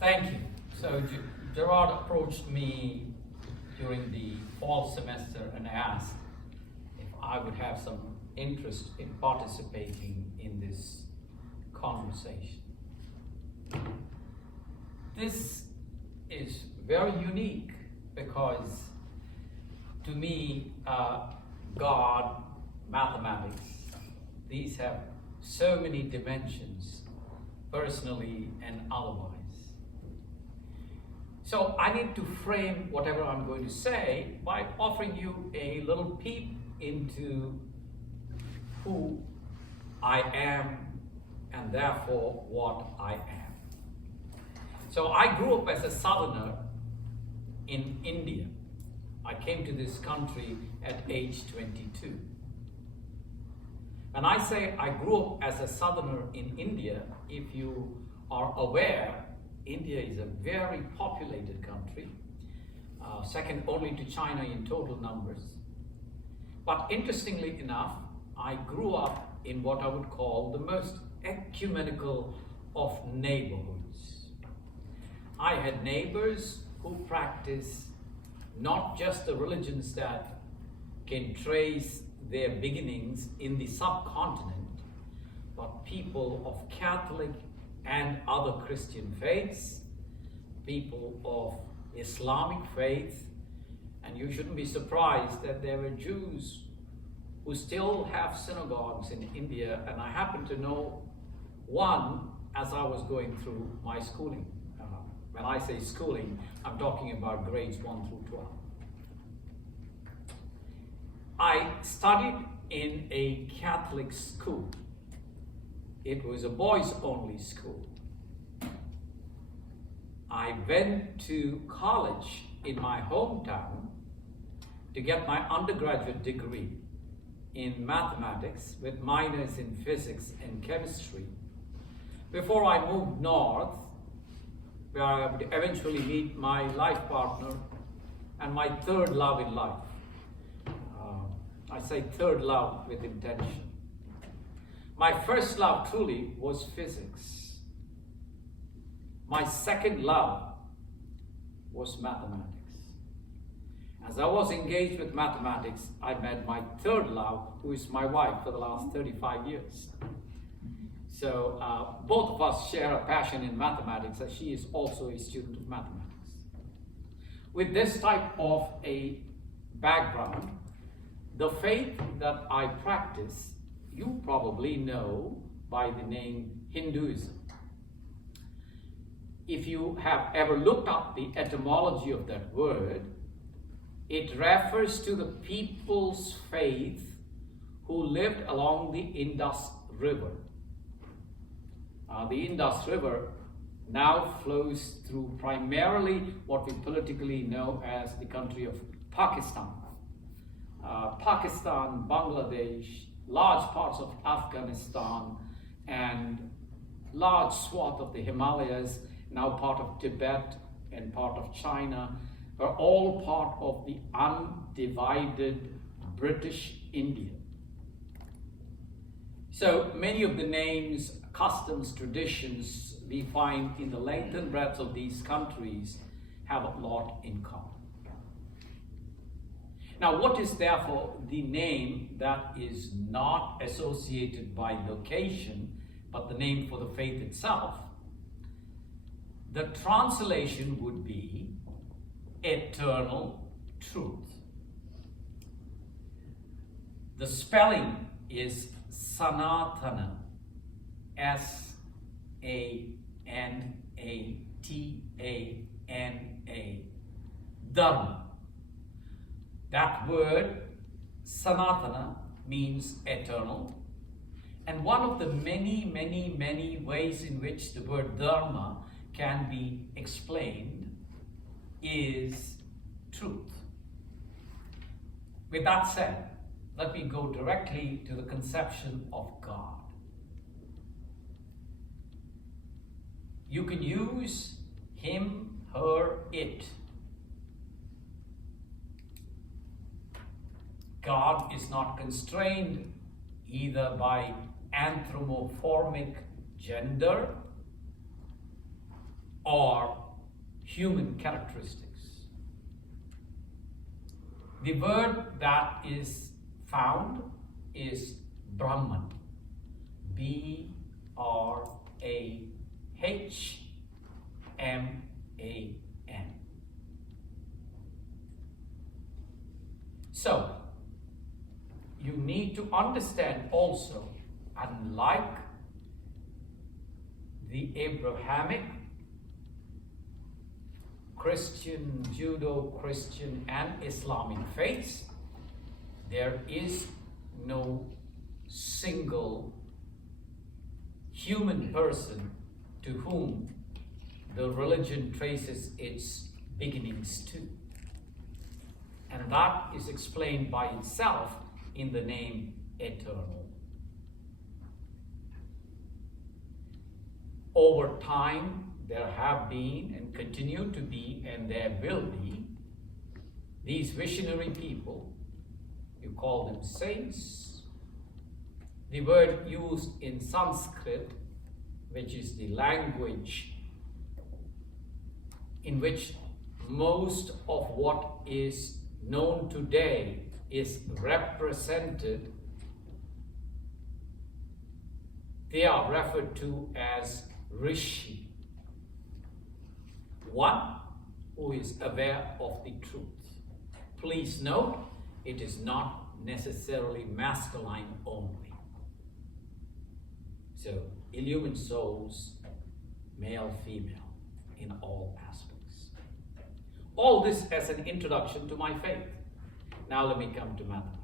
Thank you. So Gerard approached me during the fall semester and asked if I would have some interest in participating in this conversation. This is very unique because to me, God, mathematics, these have so many dimensions, personally and otherwise. So I need to frame whatever I'm going to say by offering you a little peep into who I am and therefore what I am. So I grew up as a southerner in India. I came to this country at age 22. And I say I grew up as a southerner in India, if you are aware, India is a very populated country, second only to China in total numbers. But interestingly enough, I grew up in what I would call the most ecumenical of neighborhoods. I had neighbors who practiced not just the religions that can trace their beginnings in the subcontinent, but people of Catholic and other Christian faiths, people of Islamic faith, and you shouldn't be surprised that there were Jews who still have synagogues in India, and I happen to know one as I was going through my schooling. When I say schooling, I'm talking about grades 1 through 12. I studied in a Catholic school. It was a boys-only school. I went to college in my hometown to get my undergraduate degree in mathematics with minors in physics and chemistry before I moved north, where I would eventually meet my life partner and my third love in life. I say third love with intention. My first love truly was physics. My second love was mathematics. As I was engaged with mathematics, I met my third love, who is my wife for the last 35 years. So both of us share a passion in mathematics, as she is also a student of mathematics. With this type of a background, the faith that I practice, you probably know by the name Hinduism. If you have ever looked up the etymology of that word, it refers to the people's faith who lived along the Indus River. The Indus River now flows through primarily what we politically know as the country of Pakistan. Pakistan, Bangladesh, large parts of Afghanistan, and large swath of the Himalayas, now part of Tibet and part of China, are all part of the undivided British India. So many of the names, customs, traditions we find in the length and breadth of these countries have a lot in common. Now, what is therefore the name that is not associated by location, but the name for the faith itself? The translation would be eternal truth. The spelling is Sanatana, S-A-N-A-T-A-N-A, Dharma. That word, Sanatana, means eternal. And one of the many ways in which the word Dharma can be explained is truth. With that said, let me go directly to the conception of God. You can use him, her, it. God is not constrained either by anthropomorphic gender or human characteristics. The word that is found is Brahman. B-R-A-H-M-A-N. So, you need to understand also, unlike the Abrahamic, Christian, Judo-Christian and Islamic faiths, there is no single human person to whom the religion traces its beginnings to. And that is explained by itself in the name eternal. Over time, there have been and continue to be, and there will be, these visionary people. You call them saints. The word used in Sanskrit, which is the language in which most of what is known today is represented, they are referred to as rishi. One who is aware of the truth. Please note, it is not necessarily masculine only. So, illumined souls, male, female, in all aspects. All this as an introduction to my faith. Now let me come to mathematics.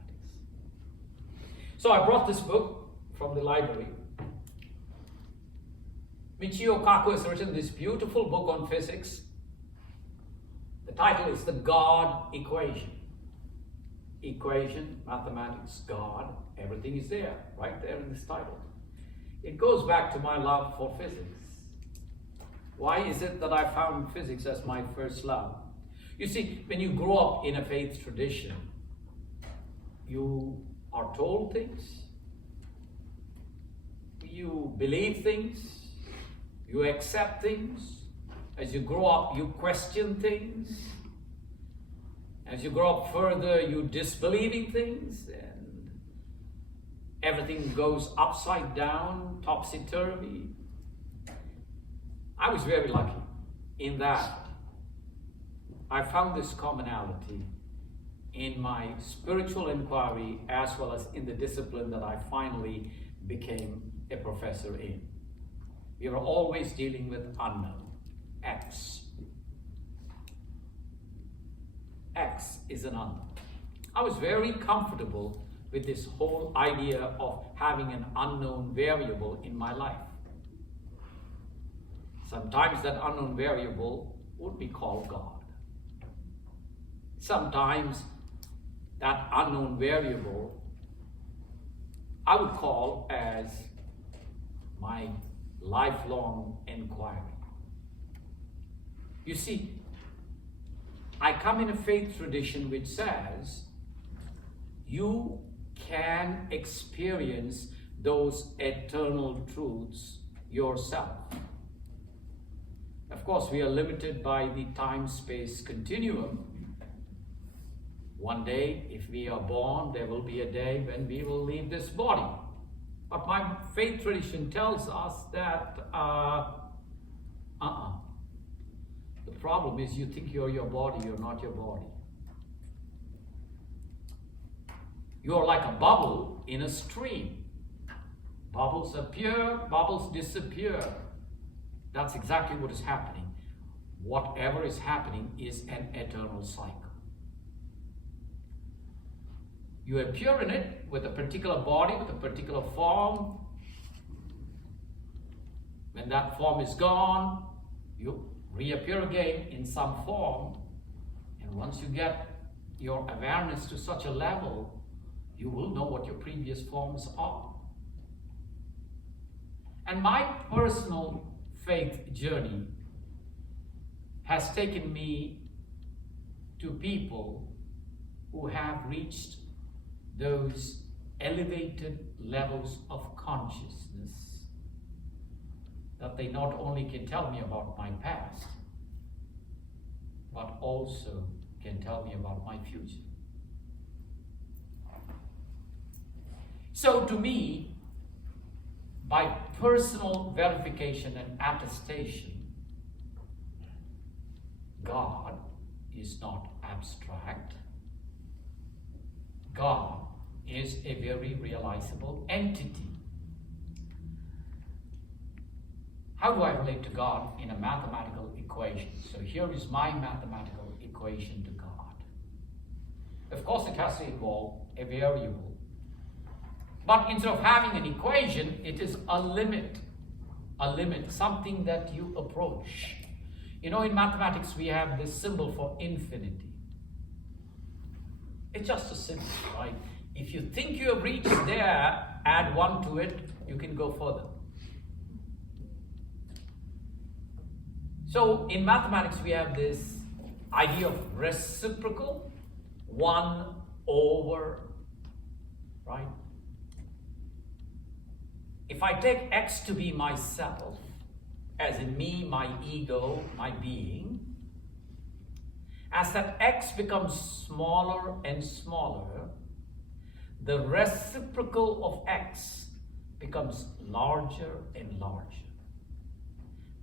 So I brought this book from the library. Michio Kaku has written this beautiful book on physics. The title is The God Equation. Equation, mathematics, God, everything is there, right there in this title. It goes back to my love for physics. Why is it that I found physics as my first love? You see, when you grow up in a faith tradition, you are told things, you believe things, you accept things. As you grow up, you question things. As you grow up further, you disbelieving things, and everything goes upside down, topsy-turvy. I was very lucky in that I found this commonality in my spiritual inquiry as well as in the discipline that I finally became a professor in. We are always dealing with unknown, X. X is an unknown. I was very comfortable with this whole idea of having an unknown variable in my life. Sometimes that unknown variable would be called God. Sometimes that unknown variable I would call as my lifelong inquiry. You see, I come in a faith tradition which says you can experience those eternal truths yourself. Of course, we are limited by the time-space continuum. One day, if we are born, there will be a day when we will leave this body. But my faith tradition tells us that, The problem is you think you're your body, you're not your body. You're like a bubble in a stream. Bubbles appear, bubbles disappear. That's exactly what is happening. Whatever is happening is an eternal cycle. You appear in it with a particular body, with a particular form. When that form is gone, you reappear again in some form. And once you get your awareness to such a level, you will know what your previous forms are. And my personal faith journey has taken me to people who have reached those elevated levels of consciousness that they not only can tell me about my past, but also can tell me about my future. So to me, by personal verification and attestation, God is not abstract. God is a very realizable entity. How do I relate to God in a mathematical equation? So here is my mathematical equation to God. Of course, it has to involve a variable. But instead of having an equation, it is a limit, something that you approach. You know, in mathematics, we have this symbol for infinity. It's just a symbol, right? If you think you have reached there, add 1 to it, you can go further. So in mathematics, we have this idea of reciprocal, 1 over, right? If I take X to be myself, as in me, my ego, my being, as that X becomes smaller and smaller, the reciprocal of X becomes larger and larger.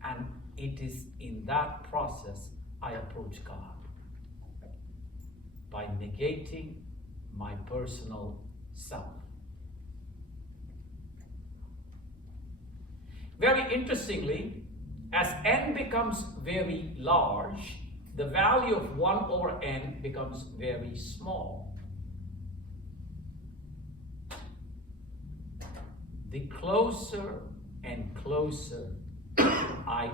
And it is in that process I approach God, by negating my personal self. Very interestingly, as n becomes very large, the value of 1 over n becomes very small. The closer and closer I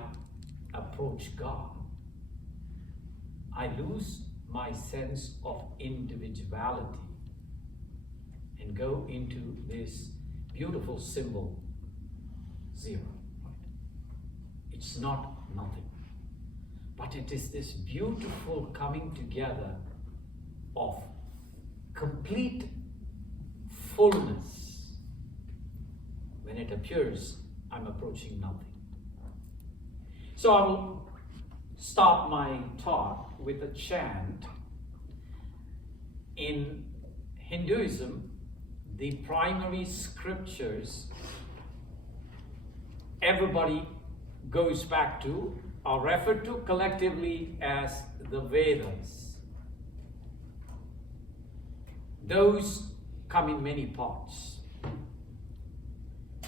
approach God, I lose my sense of individuality and go into this beautiful symbol, 0. It's not nothing, but it is this beautiful coming together of complete fullness. When it appears, I'm approaching nothing. So I will start my talk with a chant. In Hinduism, the primary scriptures everybody goes back to are referred to collectively as the Vedas. Those come in many parts,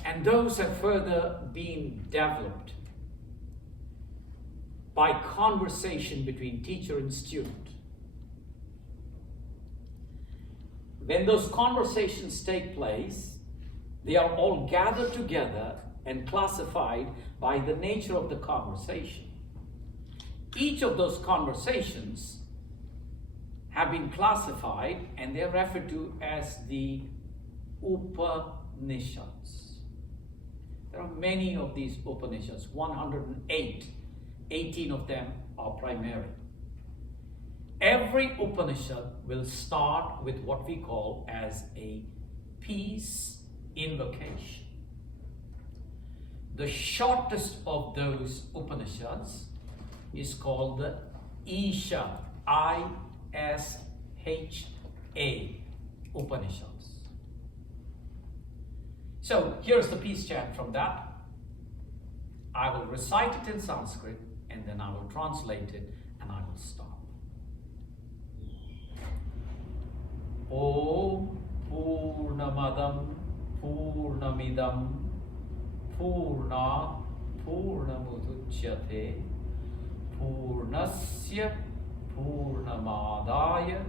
and those have further been developed by conversation between teacher and student. When those conversations take place, they are all gathered together and classified by the nature of the conversation. Each of those conversations have been classified, and they're referred to as the Upanishads. There are many of these Upanishads, 108. 18 of them are primary. Every Upanishad will start with what we call as a peace invocation. The shortest of those Upanishads is called the Isha, I-S-H-A Upanishads. So here's the peace chant from that. I will recite it in Sanskrit, and then I will translate it, and I will stop. Om Purnamadam Purnamidam Purnat Purnamudachyate Purnasya Purnamadaya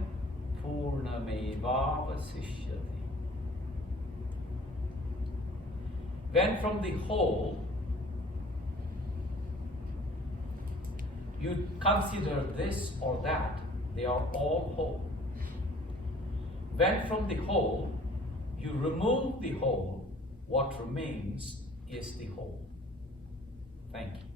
Purnamevavasishyate. When from the whole you consider this or that, they are all whole. When from the whole you remove the whole, what remains is the whole. Thank you.